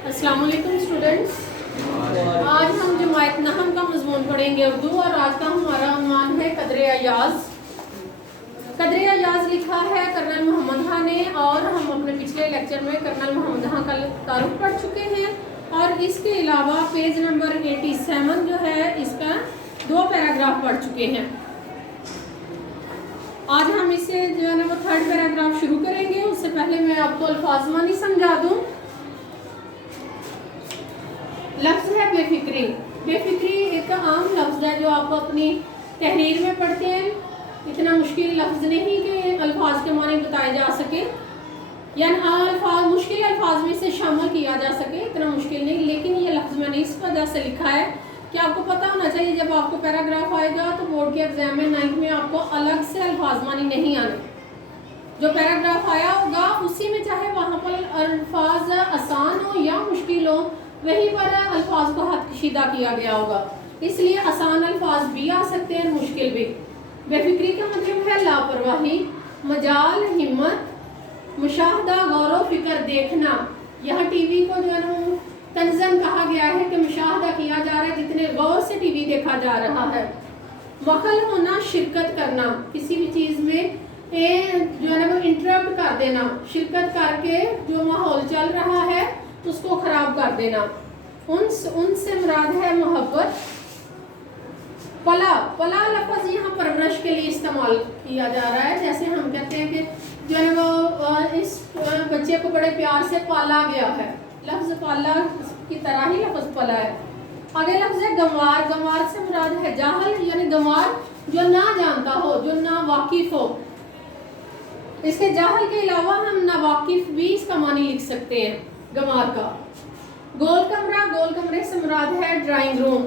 السلام علیکم اسٹوڈنٹس، آج ہم جماعت نحم کا مضمون پڑھیں گے اردو، اور آج کا ہمارا عنوان ہے قدر ایاز۔ قدر ایاز لکھا ہے کرنل محمد خان نے، اور ہم اپنے پچھلے لیکچر میں کرنل محمد خان کا تعارف پڑھ چکے ہیں، اور اس کے علاوہ پیج نمبر 87 جو ہے اس کا 2 پیراگراف پڑھ چکے ہیں۔ آج ہم اس سے جو ہے نا وہ 3rd پیراگراف شروع کریں گے۔ اس سے پہلے میں آپ کو الفاظ معنی سمجھا دوں۔ لفظ ہے بے فکری۔ بے فکری ایک عام لفظ ہے جو آپ اپنی تحریر میں پڑھتے ہیں۔ اتنا مشکل لفظ نہیں کہ الفاظ کے معنی بتائے جا سکے، یعنی مشکل الفاظ میں سے شامل کیا جا سکے، اتنا مشکل نہیں، لیکن یہ لفظ میں نے اس وجہ سے لکھا ہے کہ آپ کو پتہ ہونا چاہیے جب آپ کو پیراگراف آئے گا تو بورڈ کے ایگزام میں 9th میں آپ کو الگ سے الفاظ معنی نہیں آنے۔ جو پیراگراف آیا ہوگا اسی میں چاہے وہاں پر الفاظ آسان ہو یا مشکل ہو، وہیں پر الفاظ کو حد کشیدہ کیا گیا ہوگا، اس لیے آسان الفاظ بھی آ سکتے ہیں، مشکل بھی۔ بے فکری کا مطلب ہے لاپرواہی، مجال، ہمت، مشاہدہ، غور و فکر، دیکھنا۔ یہاں ٹی وی کو جو ہے نا تنظیم کہا گیا ہے کہ مشاہدہ کیا جا رہا ہے، جتنے غور سے ٹی وی دیکھا جا رہا ہے۔ وقل ہونا، شرکت کرنا، کسی بھی چیز میں جو ہے نا وہ انٹرپٹ کر دینا، شرکت کر کے جو ماحول چل رہا ہے اس کو خراب کر دینا۔ ان سے مراد ہے محبت۔ پلا لفظ یہاں پرورش کے لیے استعمال کیا جا رہا ہے، جیسے ہم کہتے ہیں کہ جو ہے وہ اس بچے کو بڑے پیار سے پالا گیا ہے، لفظ پالا کی طرح ہی لفظ پلا ہے۔ آگے لفظ ہے گنوار۔ گنوار سے مراد ہے جاہل، یعنی گنوار جو نہ جانتا ہو، جو نا واقف ہو۔ اس کے جاہل کے علاوہ ہم ناواقف بھی اس کا معنی لکھ سکتے ہیں گنوار کا۔ گول کمرہ، گول کمرے سے مراد ہے ڈرائنگ روم۔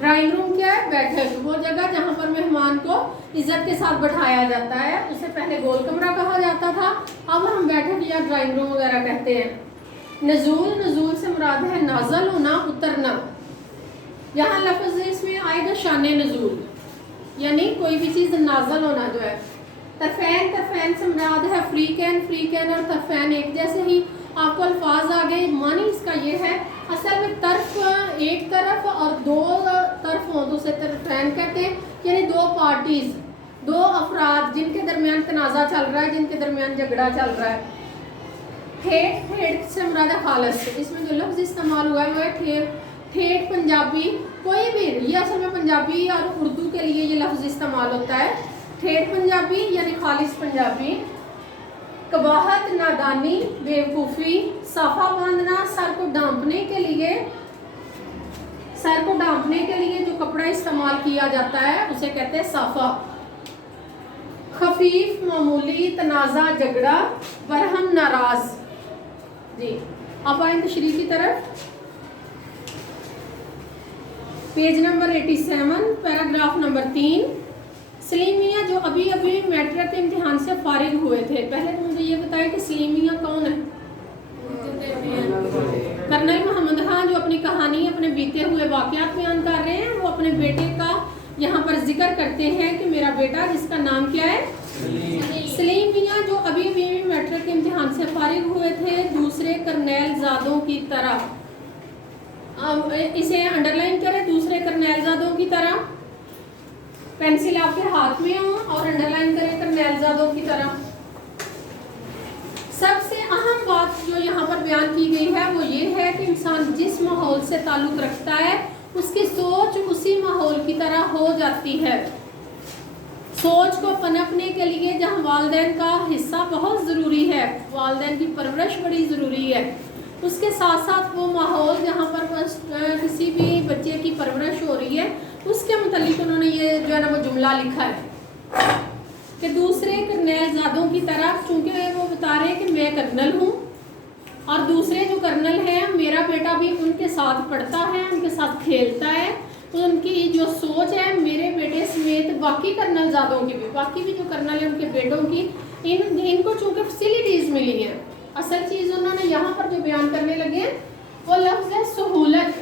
ڈرائنگ روم کیا ہے؟ بیٹھک، وہ جگہ جہاں پر مہمان کو عزت کے ساتھ بٹھایا جاتا ہے، اسے پہلے گول کمرہ کہا جاتا تھا، اب ہم بیٹھک یا ڈرائنگ روم وغیرہ کہتے ہیں۔ نزول سے مراد ہے نازل ہونا، اترنا۔ یہاں لفظ اس میں آئے گا شان نزول، یعنی کوئی بھی چیز نازل ہونا جو ہے۔ طرفین سے مراد ہے فریقین اور طرفین ایک جیسے ہی آپ کو الفاظ آگے، معنی اس کا یہ ہے اصل میں طرف ایک طرف اور 2 طرف ہوں تو اسے طرفین کہتے ہیں، یعنی 2 پارٹیز، 2 افراد جن کے درمیان تنازع چل رہا ہے، جن کے درمیان جھگڑا چل رہا ہے۔ ٹھیٹ سے مراد ہے خالص۔ اس میں جو لفظ استعمال ہوا ہے وہ ہے ٹھیٹ پنجابی، کوئی بھی، یہ اصل میں پنجابی اور اردو کے لیے یہ لفظ استعمال ہوتا ہے۔ ٹھیٹ پنجابی یعنی خالص پنجابی۔ قباحت، نادانی، بیوقوفی۔ صافہ باندھنا، سر کو ڈھانپنے کے لیے جو کپڑا استعمال کیا جاتا ہے اسے کہتے ہیں صافہ۔ خفیف، معمولی، تنازع، جھگڑا، برہم، ناراض۔ جی اب آئیں تشریح کی طرف۔ Page number 87 paragraph number 3۔ سلیم میاں جو ابھی میٹرک کے امتحان سے فارغ ہوئے تھے، پہلے تو مجھے یہ بتائیں کہ سلیم میاں کون ہے؟ کرنل محمد خان جو اپنی کہانی، اپنے بیتے ہوئے واقعات بیان کر رہے ہیں، وہ اپنے بیٹے کا یہاں پر ذکر کرتے ہیں کہ میرا بیٹا جس کا نام کیا ہے؟ سلیم میاں جو ابھی میٹرک کے امتحان سے فارغ ہوئے تھے، دوسرے کرنیل زادوں کی طرح، اسے انڈر لائن کریں، دوسرے کرنیل زادوں کی طرح، پینسل آپ کے ہاتھ میں ہو اور انڈر لائن کریں کرنیل زادوں کی طرح۔ سب سے اہم بات جو یہاں پر بیان کی گئی ہے وہ یہ ہے کہ انسان جس ماحول سے تعلق رکھتا ہے اس کی سوچ اسی ماحول کی طرح ہو جاتی ہے۔ سوچ کو پنپنے کے لیے جہاں والدین کا حصہ بہت ضروری ہے، والدین کی پرورش بڑی ضروری ہے، اس کے ساتھ ساتھ وہ ماحول جہاں پر کسی بھی بچے کی پرورش ہو رہی ہے اس کے متعلق انہوں نے یہ جو ہے نا وہ جملہ لکھا ہے کہ دوسرے کرنیل زادوں کی طرح، چونکہ وہ بتا رہے ہیں کہ میں کرنل ہوں اور دوسرے جو کرنل ہیں میرا بیٹا بھی ان کے ساتھ پڑھتا ہے، ان کے ساتھ کھیلتا ہے، تو ان کی جو سوچ ہے میرے بیٹے سمیت باقی کرنل زادوں کی بھی، باقی بھی جو کرنل ہیں ان کے بیٹوں کی، ان کو چونکہ فیسلٹیز ملی ہیں۔ اصل چیز انہوں نے یہاں پر جو بیان کرنے لگے ہیں وہ لفظ ہے سہولت،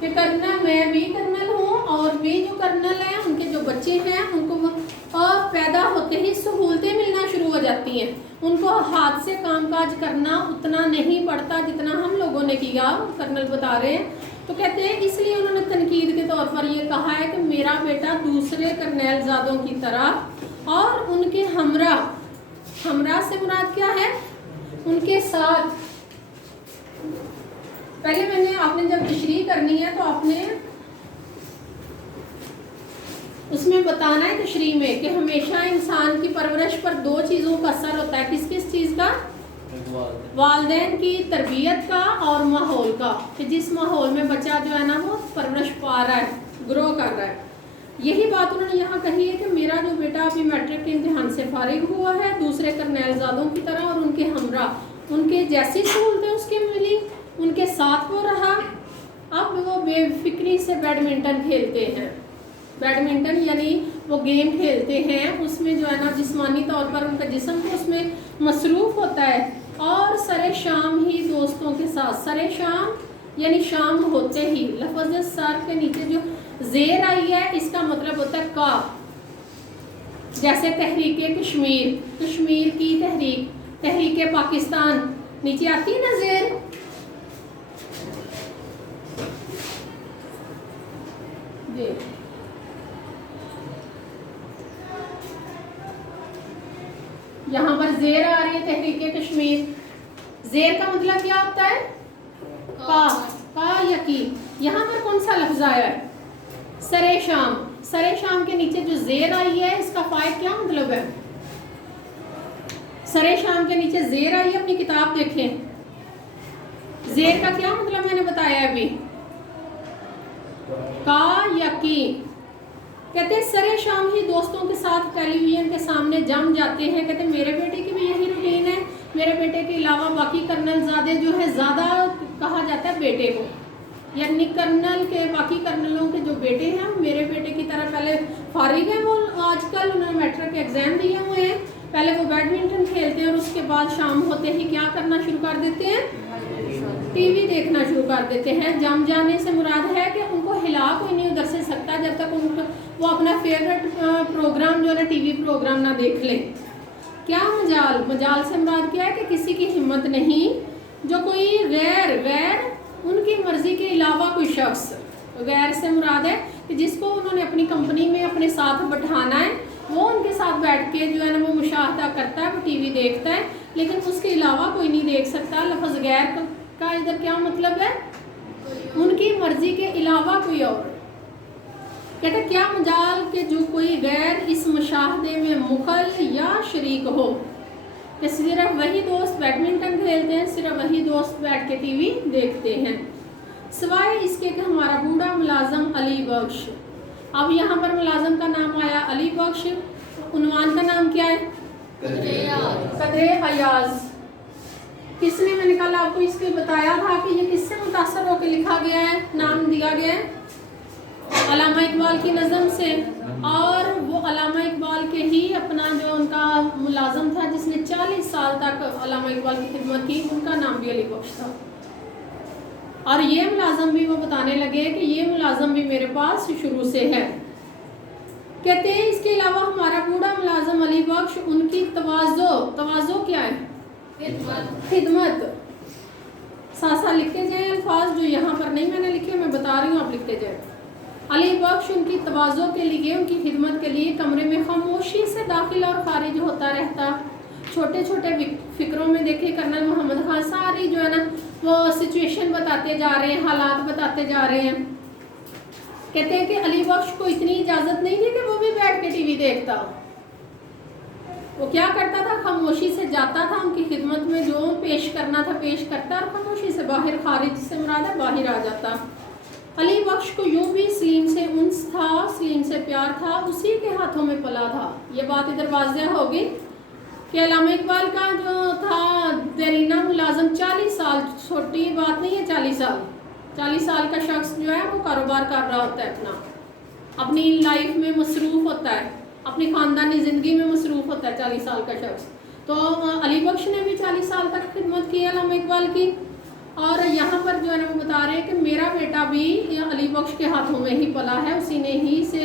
کہ کرنل، میں بھی کرنل ہوں اور بھی جو کرنل ہیں ان کے جو بچے ہیں ان کو پیدا ہوتے ہی سہولتیں ملنا شروع ہو جاتی ہیں، ان کو ہاتھ سے کام کاج کرنا اتنا نہیں پڑتا جتنا ہم لوگوں نے کیا، کرنل بتا رہے ہیں۔ تو کہتے ہیں اس لیے انہوں نے تنقید کے طور پر یہ کہا ہے کہ میرا بیٹا دوسرے کرنیل زادوں کی طرح اور ان کے ہمراہ سے مراد کیا ہے؟ ان کے ساتھ۔ پہلے آپ نے جب تشریح کرنی ہے تو آپ نے اس میں بتانا ہے تشریح میں کہ ہمیشہ انسان کی پرورش پر دو چیزوں کا اثر ہوتا ہے۔ کس چیز کا؟ والدین کی تربیت کا اور ماحول کا، کہ جس ماحول میں بچہ جو ہے نا وہ پرورش پا رہا ہے، گرو کر رہا ہے۔ یہی بات انہوں نے یہاں کہی ہے کہ میرا جو بیٹا ابھی میٹرک کے امتحان سے فارغ ہوا ہے، دوسرے کرنیل زادوں کی طرح اور ان کے ہمراہ، ان کے جیسی سہولتیں اس کے ملی، ان کے ساتھ وہ رہا۔ اب وہ بے فکری سے بیڈمنٹن کھیلتے ہیں، بیڈمنٹن یعنی وہ گیم کھیلتے ہیں، اس میں جو ہے نا جسمانی طور پر ان کا جسم تو اس میں مصروف ہوتا ہے، اور سر شام ہی دوستوں کے ساتھ، سر شام یعنی شام ہوتے ہی، لفظ سر کے نیچے جو زیر آئی ہے اس کا مطلب ہوتا ہے کا، جیسے تحریک کشمیر، کشمیر کی تحریک پاکستان، نیچے آتی ہے نا زیر۔ یہاں پر زیر آ رہی ہے تحریک کشمیر، زیر کا مطلب کیا ہوتا ہے؟ کا یا کی۔ یہاں پر کون سا لفظ آیا ہے؟ سر شام۔ سر شام کے نیچے جو زیر آئی ہے اس کا فائد کیا مطلب ہے؟ سر شام کے نیچے زیر آئی ہے، اپنی کتاب دیکھیں، زیر کا کیا مطلب میں نے بتایا ابھی؟ کا یا کی۔ کہتے ہیں سر شام ہی دوستوں کے ساتھ ٹیلی ویژن کے سامنے جم جاتے ہیں۔ کہتے ہیں میرے بیٹے کی بھی یہی روٹین ہے، میرے بیٹے کے علاوہ باقی کرنل زادے جو ہے، زیادہ کہا جاتا ہے بیٹے کو، یعنی کرنل کے باقی کرنلوں کے جو بیٹے ہیں میرے بیٹے کی طرح پہلے فارغ ہیں، وہ آج کل انہوں نے میٹرک کے ایگزام دیے ہوئے ہیں، پہلے وہ بیڈمنٹن کھیلتے ہیں اور اس کے بعد شام ہوتے ہی کیا کرنا شروع کر دیتے ہیں؟ ٹی وی دیکھنا شروع کر دیتے ہیں۔ جم جانے سے مراد ہے کہ ان کو ہلا کوئی نہیں ادھر سے سکتا جب تک وہ اپنا فیورٹ پروگرام جو ہے نا ٹی وی پروگرام نہ دیکھ لیں۔ کیا مجال سے مراد کیا ہے کہ کسی کی ہمت نہیں، جو کوئی غیر ان کی مرضی کے علاوہ کوئی شخص، غیر سے مراد ہے کہ جس کو انہوں نے اپنی کمپنی میں اپنے ساتھ بٹھانا ہے، وہ ان کے ساتھ بیٹھ کے جو ہے نا وہ مشاہدہ کرتا ہے، وہ ٹی وی دیکھتا ہے، لیکن اس کے علاوہ کوئی نہیں دیکھ سکتا۔ لفظ غیر کا ادھر کیا مطلب ہے؟ ان کی مرضی کے علاوہ کوئی اور۔ کہتے کیا مجال کہ جو کوئی غیر اس مشاہدے میں مخل یا شریک ہو، کہ صرف وہی دوست بیڈمنٹن کھیلتے ہیں، صرف وہی دوست بیٹھ کے ٹی وی دیکھتے ہیں، سوائے اس کے کہ ہمارا بوڑھا ملازم علی بخش۔ اب یہاں پر ملازم کا نام آیا علی بخش، عنوان کا نام کیا ہے؟ قدر ایاز۔ کس نے، میں نے کل آپ کو اس کے بتایا تھا کہ یہ کس سے متاثر ہو کے لکھا گیا ہے، نام دیا گیا ہے؟ علامہ اقبال کی نظم سے، اور وہ علامہ اقبال کے ہی اپنا جو ان کا ملازم تھا جس نے 40 سال تک علامہ اقبال کی خدمت کی، ان کا نام بھی علی بخش تھا، اور یہ ملازم بھی وہ بتانے لگے کہ یہ ملازم بھی میرے پاس شروع سے ہے۔ کہتے ہیں اس کے علاوہ ہمارا بوڑھا ملازم علی بخش، ان کی تواضع کیا ہے؟ خدمت۔ ساتھ لکھتے جائیں الفاظ جو یہاں پر نہیں میں نے لکھے، میں بتا رہی ہوں، آپ لکھتے جائیں۔ علی بخش ان کی تواضع کے لیے، ان کی خدمت کے لیے کمرے میں خاموشی سے داخل اور خارج ہوتا رہتا، چھوٹے چھوٹے فکروں میں دیکھیں کرنل محمد خان ساری جو ہے نا وہ سچویشن بتاتے جا رہے ہیں، حالات بتاتے جا رہے ہیں۔ کہتے ہیں کہ علی بخش کو اتنی اجازت نہیں تھی کہ وہ بھی بیٹھ کے ٹی وی دیکھتا، وہ کیا کرتا تھا؟ خاموشی سے جاتا تھا، ان کی خدمت میں جو پیش کرنا تھا پیش کرتا، اور خاموشی سے باہر، خارج سے مراد ہے باہر آ جاتا۔ علی بخش کو یوں بھی سلیم سے انس تھا، سلیم سے پیار تھا، اسی کے ہاتھوں میں پلا تھا۔ یہ بات ادھر واضح ہوگی کہ علامہ اقبال کا جو تھا دیرینہ ملازم 40 سال، چھوٹی بات نہیں ہے، 40 سال کا شخص جو ہے وہ کاروبار کر رہا ہوتا ہے، اپنی لائف میں مصروف ہوتا ہے، اپنی خاندانی زندگی میں مصروف ہوتا ہے 40 سال کا شخص۔ تو علی بخش نے بھی 40 سال تک خدمت کی علامہ اقبال کی، اور یہاں پر جو ہے نا وہ بتا رہے ہیں کہ میرا بیٹا بھی علی بخش کے ہاتھوں میں ہی پلا ہے، اسی نے ہی سے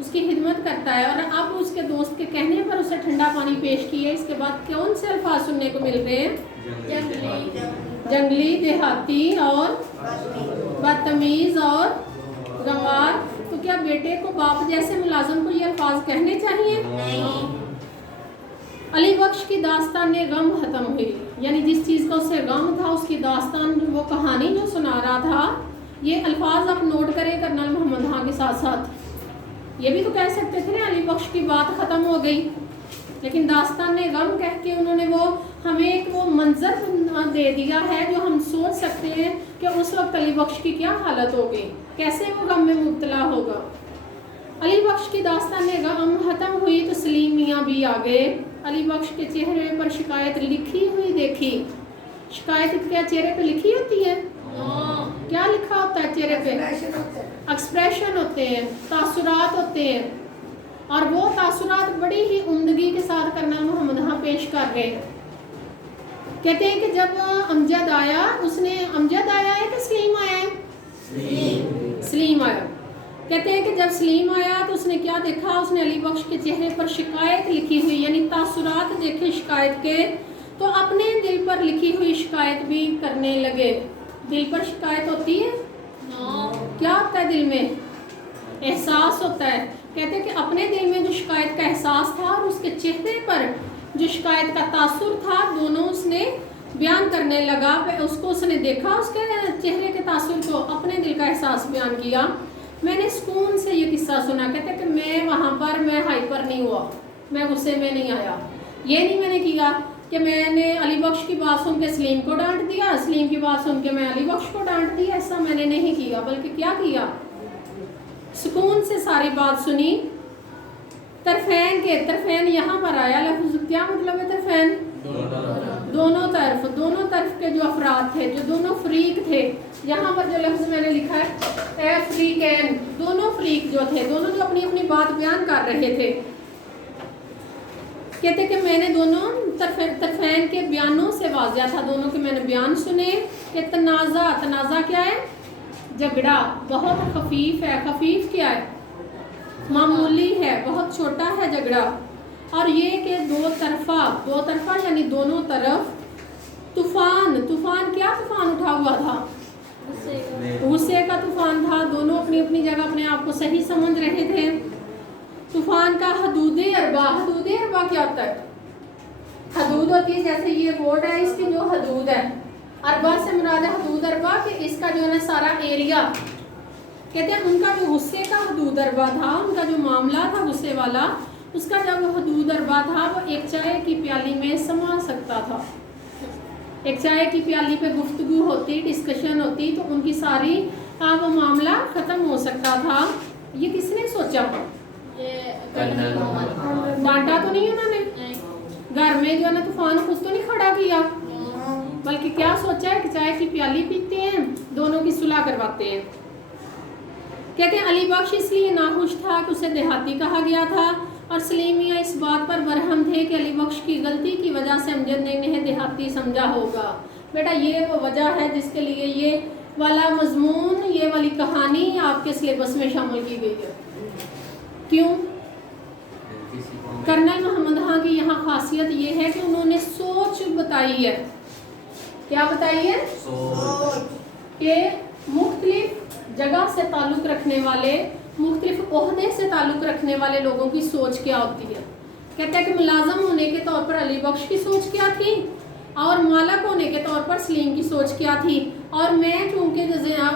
اس کی خدمت کرتا ہے، اور اب اس کے دوست کے کہنے پر اسے ٹھنڈا پانی پیش کیا۔ اس کے بعد کون سے الفاظ سننے کو مل رہے ہیں؟ جنگلی، دیہاتی اور بدتمیز اور گنوار۔ تو کیا بیٹے کو باپ جیسے ملازم کو یہ الفاظ کہنے چاہیے؟ نہیں۔ علی بخش کی داستان غم ختم ہوئی، یعنی جس چیز کا اسے غم تھا اس کی داستان، وہ کہانی جو سنا رہا تھا، یہ الفاظ آپ نوٹ کریں کرنل محمد خان کے ساتھ ساتھ۔ یہ بھی تو کہہ سکتے تھے نا علی بخش کی بات ختم ہو گئی، لیکن داستان غم کہہ کے انہوں نے وہ ہمیں ایک وہ منظر دے دیا ہے جو ہم سوچ سکتے ہیں کہ اس وقت علی بخش کی کیا حالت ہوگی، کیسے وہ غم میں مبتلا ہوگا۔ علی بخش کی داستان غم ختم ہوئی تو سلیم میاں بھی آ گئے۔ علی بخش کے چہرے پر شکایت لکھی ہوئی دیکھی۔ شکایت کیا چہرے پہ لکھی ہوتی ہے؟ کیا لکھا ہوتا ہے چہرے پہ؟ ایکسپریشن ہوتے ہیں، تاثرات ہوتے ہیں، اور وہ تاثرات بڑی ہی عمدگی کے ساتھ کرنا محمد ہاں پیش کر رہے ہیں۔ کہتے ہیں کہ جب امجد آیا، امجد آیا ہے کہ سلیم آیا ہے؟ سلیم آیا۔ کہتے ہیں کہ جب سلیم آیا تو اس نے کیا دیکھا؟ اس نے علی بخش کے چہرے پر شکایت لکھی ہوئی، یعنی تاثرات دیکھے شکایت کے، تو اپنے دل پر لکھی ہوئی شکایت بھی کرنے لگے۔ دل پر شکایت ہوتی ہے؟ کیا ہوتا ہے دل میں؟ احساس ہوتا ہے۔ کہتے ہیں کہ اپنے دل میں جو شکایت کا احساس تھا اور اس کے چہرے پر جو شکایت کا تاثر تھا، دونوں اس نے بیان کرنے لگا۔ اس کو اس نے دیکھا، اس کے چہرے کے تاثر کو، اپنے دل کا احساس بیان کیا۔ میں نے سکون سے یہ قصہ سنا۔ کہتے کہ میں وہاں پر ہائپر نہیں ہوا، میں غصے میں نہیں آیا، یہ نہیں میں نے کیا کہ میں نے علی بخش کی بات سن کے سلیم کو ڈانٹ دیا، سلیم کی بات سن کے میں علی بخش کو ڈانٹ دیا، ایسا میں نے نہیں کیا، بلکہ کیا کیا؟ سکون سے ساری بات سنی۔ طرفین کے، طرفین یہاں پر آیا لفظ، کیا مطلب ہے طرفین؟ دونوں طرف، دونوں طرف کے جو افراد تھے، جو دونوں فریق تھے، یہاں پر جو لفظ میں نے لکھا ہے اے فریقین، دونوں فریق جو تھے، دونوں جو اپنی اپنی بات بیان کر رہے تھے۔ کہتے کہ میں نے دونوں طرفین کے بیانوں سے واضح تھا، دونوں کے میں نے بیان سنے کہ تنازع کیا ہے؟ جھگڑا بہت خفیف ہے۔ خفیف کیا ہے؟ معمولی ہے، بہت چھوٹا ہے جھگڑا۔ اور یہ کہ دو طرفہ یعنی دونوں طرف طوفان کیا طوفان اٹھا ہوا تھا؟ غصے کا طوفان تھا۔ دونوں اپنی اپنی جگہ اپنے آپ کو صحیح سمجھ رہے تھے۔ طوفان کا حدود اربا کیا ہوتا ہے؟ حدود ہوتی ہے، جیسے یہ بورڈ ہے، اس کی جو حدود ہے، اربا سے مراد ہے حدود اربا، کہ اس کا جو ہے نا سارا ایریا۔ کہتے ہیں ان کا جو غصے کا حدود اربا تھا، ان کا جو معاملہ تھا غصے والا، اس کا جب حدود اربا تھا وہ ایک چائے کی پیالی میں سما سکتا تھا۔ ایک چائے کی پیالی پہ گفتگو ہوتی، ڈسکشن ہوتی، تو ان کی ساری وہ معاملہ ختم ہو سکتا تھا۔ یہ کس نے سوچا؟ ڈانٹا تو نہیں انہوں نے، گھر میں جو ہے نا طوفان خود تو نہیں کھڑا کیا، بلکہ کیا سوچا ہے کہ چائے کی پیالی پیتے ہیں، دونوں کی صلح کرواتے ہیں۔ کہتے ہیں علی بخش اس لیے ناخوش تھا کہ اسے دیہاتی کہا گیا تھا، اور سلیم میاں اس بات پر برہم تھے کہ علی بخش کی غلطی کی وجہ سے امجد نے انہیں دیہاتی سمجھا ہوگا۔ بیٹا یہ وہ وجہ ہے جس کے لیے یہ والا مضمون، یہ والی کہانی آپ کے سلیبس میں شامل کی گئی ہے۔ کیوں؟ کرنل محمد خان کی یہاں خاصیت یہ ہے کہ انہوں نے سوچ بتائی ہے۔ کیا بتائی ہے؟ کہ مختلف جگہ سے تعلق رکھنے والے، مختلف عہدے سے تعلق رکھنے والے لوگوں کی سوچ کیا ہوتی ہے۔ کہتے ہیں کہ ملازم ہونے کے طور پر علی بخش کی سوچ کیا تھی، اور مالک ہونے کے طور پر سلیم کی سوچ کیا تھی، اور میں چونکہ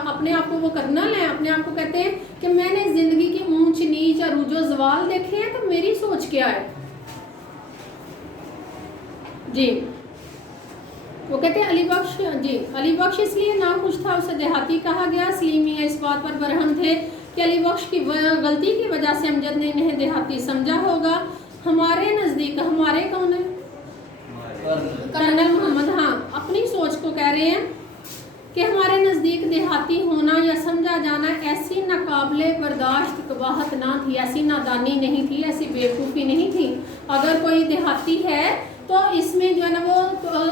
اپنے آپ کو وہ کرنل ہیں، اپنے آپ کو کہتے ہیں کہ میں نے زندگی کی اونچ نیچ عروج و زوال دیکھے ہیں، تو میری سوچ کیا ہے؟ جی وہ کہتے ہیں علی بخش اس لیے ناخوش تھا، اسے دیہاتی کہا گیا۔ سلیم میاں اس بات پر برہم تھے کہ علی بخش کی غلطی کی وجہ سے امجد نے انہیں دیہاتی سمجھا ہوگا۔ ہمارے نزدیک، ہمارے کون ہیں؟ کرنل محمد ہاں اپنی سوچ کو کہہ رہے ہیں کہ ہمارے نزدیک دیہاتی ہونا یا سمجھا جانا ایسی ناقابل برداشت قباحت نہ تھی، ایسی نادانی نہیں تھی، ایسی بیوقوفی نہیں تھی۔ اگر کوئی دیہاتی ہے تو اس میں جو ہے نا وہ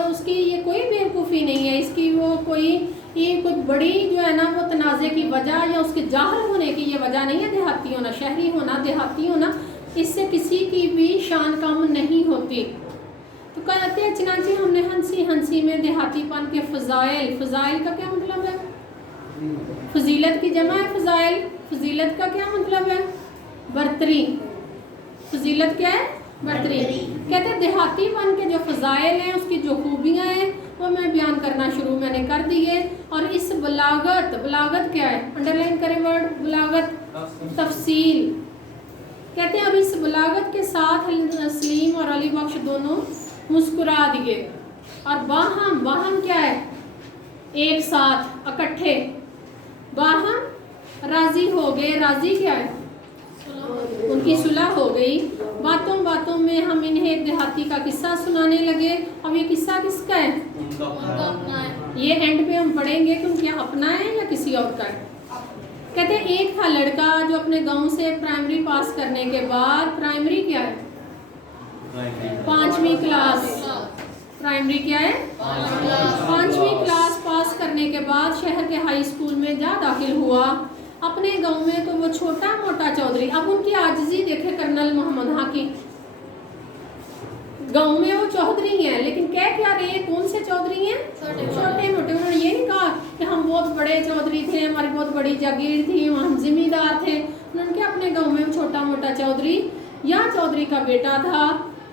اس کی یہ کوئی بیوقوفی نہیں ہے، اس کی وہ کوئی یہ کوئی بڑی جو ہے نا وہ تنازع کی وجہ یا اس کے جاہل ہونے کی یہ وجہ نہیں ہے دیہاتی ہونا، شہری ہونا، دیہاتی ہونا، اس سے کسی کی بھی شان کم نہیں ہوتی۔ تو کہتے ہیں چنانچہ ہم نے ہنسی ہنسی میں دیہاتی پن کے فضائل، فضائل کا کیا مطلب ہے؟ فضیلت کی جمع ہے فضائل، فضیلت کا کیا مطلب ہے؟ برتری۔ فضیلت کیا ہے؟ برتری۔ کہتے ہیں دیہاتی پن کے جو فضائل ہیں، اس کی جو خوبیاں ہیں وہ میں بیان کرنا شروع میں نے کر دیے، اور اس بلاغت، بلاغت کیا ہے؟ انڈرلائن کریں ورڈ بلاغت، تفصیل۔ کہتے ہیں اب اس بلاغت کے ساتھ سلیم اور علی بخش دونوں مسکرا دیے، اور باہم، باہم کیا ہے؟ ایک ساتھ، اکٹھے، باہم راضی ہو گئے۔ راضی کیا ہے؟ ان کی صلح ہو گئی۔ باتوں باتوں میں ہم انہیں ایک دیہاتی کا قصہ سنانے لگے۔ اب یہ قصہ کس کا ہے؟ یہ اینڈ پہ ہم پڑھیں گے کہ ان کا اپنا ہے یا کسی اور کا ہے۔ کہتے ہیں ایک تھا لڑکا جو اپنے گاؤں سے پرائمری پاس کرنے کے بعد، پرائمری کیا ہے؟ 5ویں کلاس، پرائمری کیا ہے؟ 5ویں کلاس پاس کرنے کے بعد شہر کے ہائی اسکول میں جا داخل ہوا۔ اپنے گاؤں میں تو وہ چھوٹا موٹا چودھری، اب ان کی عاجزی دیکھے کرنل محمد ہاں کی، گاؤں میں وہ چودھری ہیں لیکن کہہ کیا رہے؟ کون سے چودھری ہیں؟ چھوٹے موٹے۔ انہوں نے یہ نہیں کہا کہ ہم بہت بڑے چودھری تھے، ہماری بہت بڑی جاگیر تھی، ہم ذمہ دار تھے۔ انہوں نے کہا اپنے گاؤں میں چھوٹا موٹا چودھری یا چودھری کا بیٹا تھا،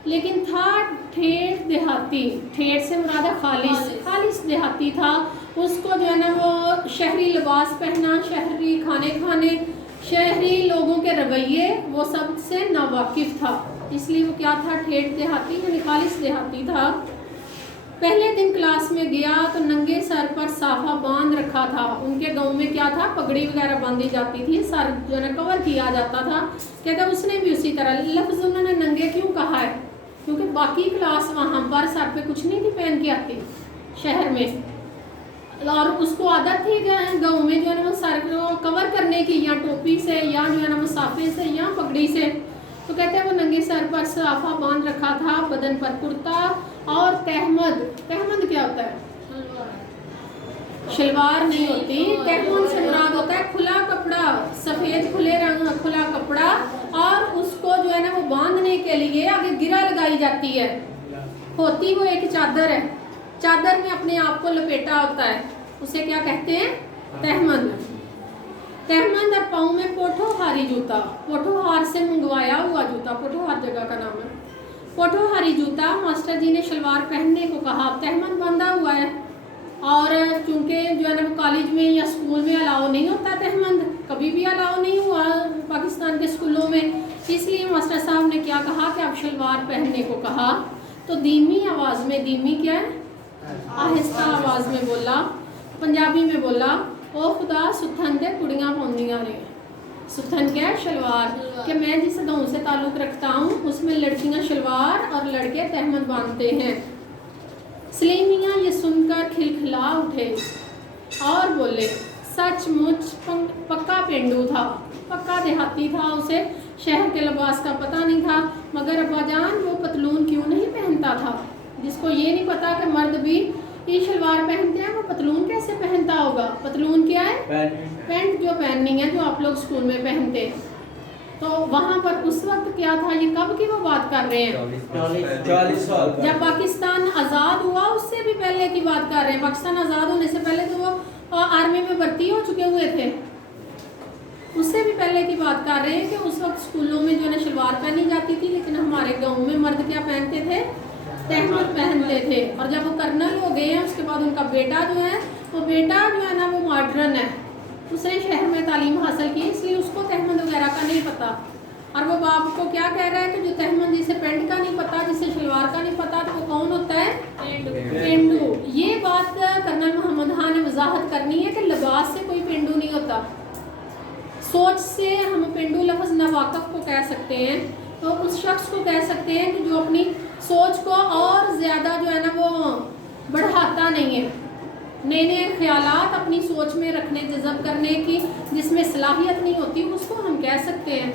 لیکن تھا ٹھیٹھ دیہاتی۔ ٹھیٹھ سے مراد ہے خالص، خالص دیہاتی تھا۔ اس کو جو ہے نا وہ شہری لباس پہنا، شہری کھانے کھانے، شہری لوگوں کے رویے وہ سب سے ناواقف تھا، اس لیے وہ کیا تھا؟ ٹھیٹھ دیہاتی، یعنی خالص دیہاتی تھا۔ پہلے دن کلاس میں گیا تو ننگے سر پر صافہ باندھ رکھا تھا۔ ان کے گاؤں میں کیا تھا؟ پگڑی وغیرہ باندھی جاتی تھی، سر جو ہے نا کور کیا جاتا تھا۔ کہتا اس نے بھی اسی طرح، لفظ انہوں نے ننگے کیوں کہا ہے؟ کیونکہ باقی کلاس وہاں پر سر پہ کچھ نہیں تھی پہن کے آتی شہر میں، اور اس کو عادت تھی گاؤں میں جو ہے نا وہ سر کو کور کرنے کی، یا ٹوپی سے، یا جو ہے نا وہ صافے سے، یا پگڑی سے۔ تو کہتے ہیں وہ ننگے سر پر صافہ باندھ رکھا تھا، بدن پر کرتا اور تہمد۔ تہمد کیا ہوتا ہے؟ شلوار نہیں ہوتی، تہمد سے مراد ہوتا ہے کھلا کپڑا، سفید کھلے رنگ کھلا کپڑا، اور اس کو جو ہے نا وہ باندھنے کے لیے آگے گرہ لگائی جاتی ہے، ہوتی وہ ایک چادر ہے، چادر میں اپنے آپ کو لپیٹا ہوتا ہے، اسے کیا کہتے ہیں؟ تہمد۔ تہمد، اور پاؤں میں پوٹھو ہاری جوتا، پوٹھو ہار سے منگوایا ہوا جوتا، پوٹھو ہار جگہ کا نام ہے، پوٹھو ہاری جوتا۔ ماسٹر جی نے شلوار پہننے کو کہا، تہمد باندھا ہوا ہے، اور چونکہ جو ہے نا وہ کالج میں یا اسکول میں الاؤ نہیں ہوتا تہمد، کبھی بھی الاؤ نہیں ہوا پاکستان کے اسکولوں میں، اس لیے ماسٹر صاحب نے کیا کہا کہ اب شلوار پہننے کو کہا۔ تو دھیمی آواز میں، دھیمی کیا ہے؟ آہستہ آواز میں بولا، پنجابی میں بولا، او خدا ستھن دے کڑیاں پوندیاں نے۔ ستھن کیا ہے؟ شلوار، کہ میں جس گاؤں سے تعلق رکھتا ہوں اس میں لڑکیاں شلوار اور لڑکے تہمد باندھتے ہیں۔ سلیم میاں یہ سن کر کھلکھلا اٹھے اور بولے، سچ مچ پکا پینڈو تھا، پکا دیہاتی تھا، اسے شہر کے لباس کا پتہ نہیں تھا، مگر ابا جان وہ پتلون کیوں نہیں پہنتا تھا؟ جس کو یہ نہیں پتا کہ مرد بھی یہ شلوار پہنتے ہیں، وہ پتلون کیسے پہنتا ہوگا؟ پتلون کیا ہے؟ پینٹ جو پہننی ہے جو آپ لوگ اسکول میں پہنتے ہیں۔ تو وہاں پر اس وقت کیا تھا؟ یہ کب کی وہ بات کر رہے ہیں؟ 40 سال جب پاکستان آزاد ہوا اس سے بھی پہلے کی بات کر رہے ہیں۔ پاکستان آزاد ہونے سے پہلے تو وہ آرمی میں بھرتی ہو چکے ہوئے تھے، اس سے بھی پہلے کی بات کر رہے ہیں کہ اس وقت اسکولوں میں جو ہے نا شلوار پہنی جاتی تھی، لیکن ہمارے گاؤں میں مرد کیا پہنتے تھے؟ تہمد پہنتے تھے۔ اور جب وہ کرنل ہو گئے ہیں اس کے بعد ان کا بیٹا جو ہے وہ نا وہ ماڈرن ہے، اس نے شہر میں تعلیم حاصل کی، اس لیے اس کو تہمد وغیرہ کا نہیں پتا، اور وہ باپ کو کیا کہہ رہا ہے کہ جو تہمد جسے پینٹ کا نہیں پتا، جسے شلوار کا نہیں پتا، تو وہ کون ہوتا ہے؟ پینڈو۔ یہ بات کرنل محمد خان نے وضاحت کرنی ہے کہ لباس سے کوئی پینڈو نہیں ہوتا، سوچ سے ہم پینڈو لفظ ناواقف کو کہہ سکتے ہیں، تو اس شخص کو کہہ سکتے ہیں کہ جو اپنی سوچ کو اور زیادہ جو ہے نا وہ بڑھاتا نہیں ہے، نئے نئے خیالات اپنی سوچ میں رکھنے، جذب کرنے کی جس میں صلاحیت نہیں ہوتی، اس کو ہم کہہ سکتے ہیں۔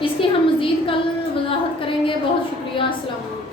اس کی ہم مزید کل وضاحت کریں گے۔ بہت شکریہ، السلام علیکم۔